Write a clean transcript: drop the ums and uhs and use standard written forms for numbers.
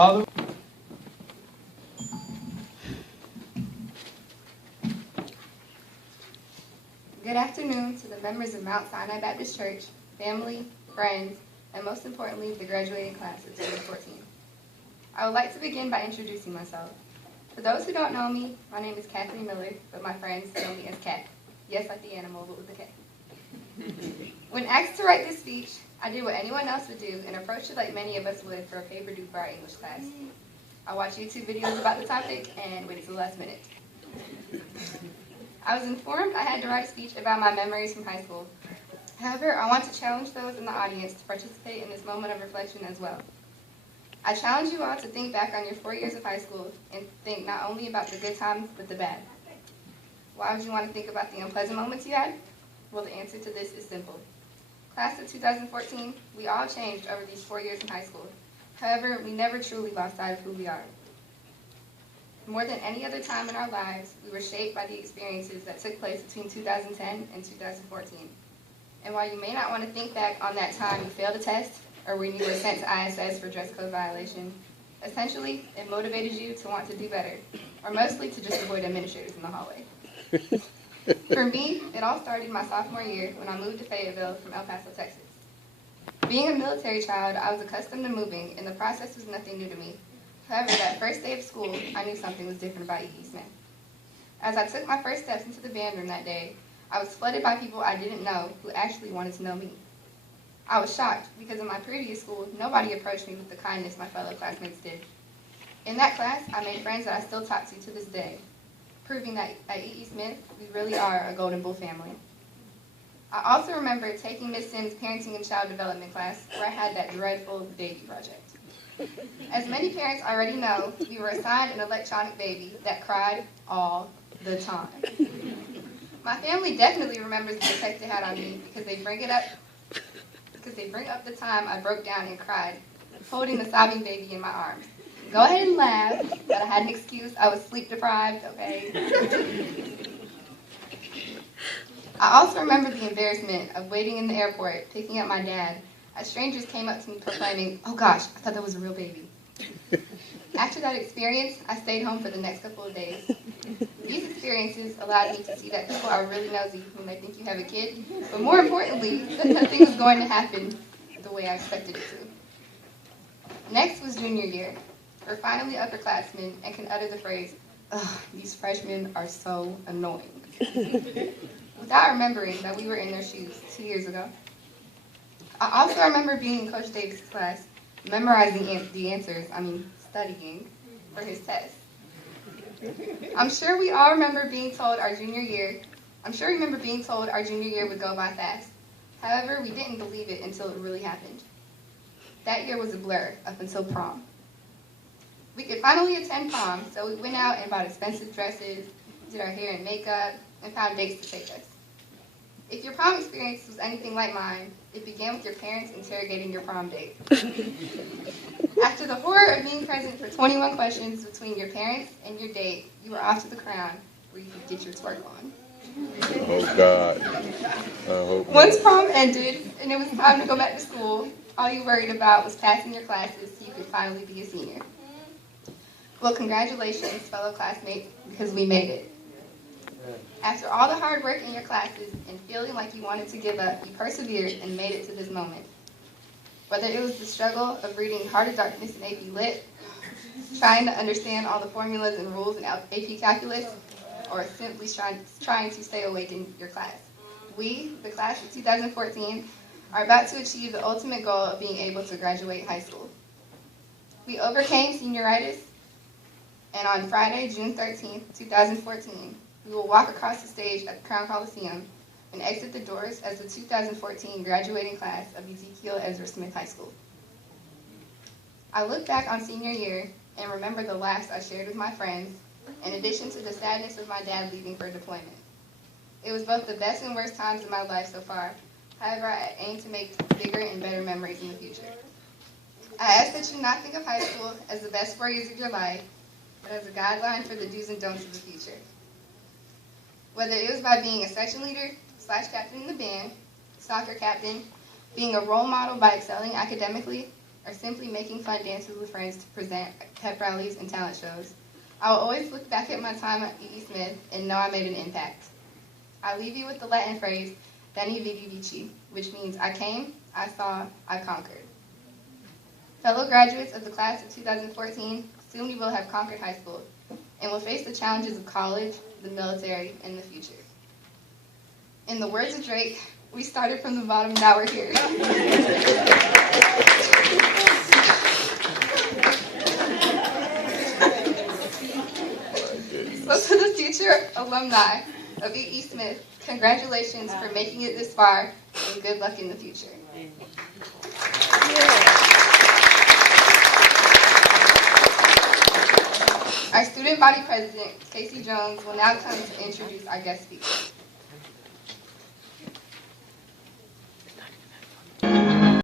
Father, Good afternoon to the members of Mount Sinai Baptist Church, family, friends, and most importantly, the graduating class of 2014. I would like to begin by introducing myself. For those who don't know me, my name is Kathy Miller, but my friends know me as Kat. Yes, like the animal, but with a K. When asked to write this speech, I did what anyone else would do and approached it like many of us would for a paper due for our English class. I watched YouTube videos about the topic and waited till the last minute. I was informed I had to write a speech about my memories from high school. However, I want to challenge those in the audience to participate in this moment of reflection as well. I challenge you all to think back on your 4 years of high school and think not only about the good times, but the bad. Why would you want to think about the unpleasant moments you had? Well, the answer to this is simple. Class of 2014, we all changed over these 4 years in high school. However, we never truly lost sight of who we are. More than any other time in our lives, we were shaped by the experiences that took place between 2010 and 2014. And while you may not want to think back on that time you failed a test or when you were sent to ISS for dress code violation, essentially, it motivated you to want to do better, or mostly to just avoid administrators in the hallway. For me, it all started my sophomore year when I moved to Fayetteville from El Paso, Texas. Being a military child, I was accustomed to moving, and the process was nothing new to me. However, that first day of school, I knew something was different about E.E. Smith. As I took my first steps into the band room that day, I was flooded by people I didn't know who actually wanted to know me. I was shocked because in my previous school, nobody approached me with the kindness my fellow classmates did. In that class, I made friends that I still talk to this day, proving that at E.E. Smith, we really are a Golden Bull family. I also remember taking Miss Sims' parenting and child development class where I had that dreadful baby project. As many parents already know, we were assigned an electronic baby that cried all the time. My family definitely remembers the effect it had on me because they bring up the time I broke down and cried, holding the sobbing baby in my arms. Go ahead and laugh, but I had an excuse. I was sleep deprived, okay? I also remember the embarrassment of waiting in the airport, picking up my dad, as strangers came up to me proclaiming, "Oh gosh, I thought that was a real baby." After that experience, I stayed home for the next couple of days. These experiences allowed me to see that people are really nosy when they think you have a kid, but more importantly, that nothing was going to happen the way I expected it to. Next was junior year. We're finally upperclassmen and can utter the phrase, "Ugh, these freshmen are so annoying," without remembering that we were in their shoes 2 years ago. I also remember being in Coach Davis' class, memorizing studying for his test. I'm sure we all remember being told our junior year would go by fast. However, we didn't believe it until it really happened. That year was a blur up until prom. We could finally attend prom, so we went out and bought expensive dresses, did our hair and makeup, and found dates to take us. If your prom experience was anything like mine, it began with your parents interrogating your prom date. After the horror of being present for 21 questions between your parents and your date, you were off to the crown where you could get your twerk on. Oh, God. Once prom ended and it was time to go back to school, all you worried about was passing your classes so you could finally be a senior. Well, congratulations, fellow classmates, because we made it. After all the hard work in your classes and feeling like you wanted to give up, you persevered and made it to this moment. Whether it was the struggle of reading Heart of Darkness in AP Lit, trying to understand all the formulas and rules in AP Calculus, or simply trying to stay awake in your class, we, the class of 2014, are about to achieve the ultimate goal of being able to graduate high school. We overcame senioritis, and on Friday, June 13th, 2014, we will walk across the stage at the Crown Coliseum and exit the doors as the 2014 graduating class of Ezekiel Ezra Smith High School. I look back on senior year and remember the laughs I shared with my friends, in addition to the sadness of my dad leaving for deployment. It was both the best and worst times of my life so far. However, I aim to make bigger and better memories in the future. I ask that you not think of high school as the best 4 years of your life, but as a guideline for the do's and don'ts of the future. Whether it was by being a section leader / captain in the band, soccer captain, being a role model by excelling academically, or simply making fun dances with friends to present at pep rallies and talent shows, I will always look back at my time at E.E. Smith and know I made an impact. I leave you with the Latin phrase, Veni Vidi Vici, which means I came, I saw, I conquered. Fellow graduates of the class of 2014, soon you will have conquered high school and will face the challenges of college, the military, and the future. In the words of Drake, we started from the bottom, now we're here. So to the future alumni of E.E. Smith, congratulations for making it this far, and good luck in the future. Our student body president, Casey Jones, will now come to introduce our guest speaker.